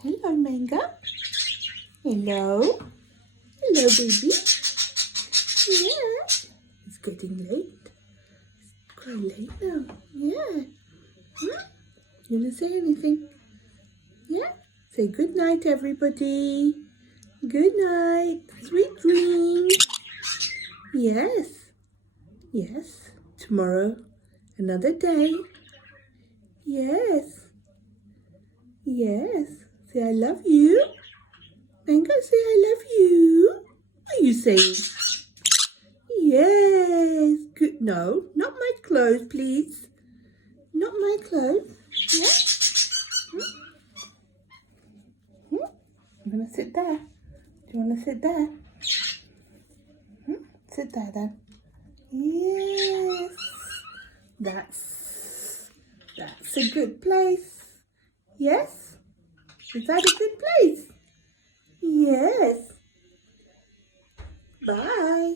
Hello, Mango. Hello. Hello, baby. Yeah. It's getting late. It's quite late now. Yeah. Hmm? You want to say anything? Yeah? Say good night, everybody. Good night. Sweet dreams. Yes. Yes. Tomorrow, another day. Yes. Yes. Say I love you. Mango, say I love you. What are you saying? Yes. Good. No, not my clothes, please. Not my clothes. Yeah? Hmm? I'm going to sit there. Do you want to sit there? Hmm? Sit there then. Yes. That's a good place. Yes? Is that a good place? Yes. Bye.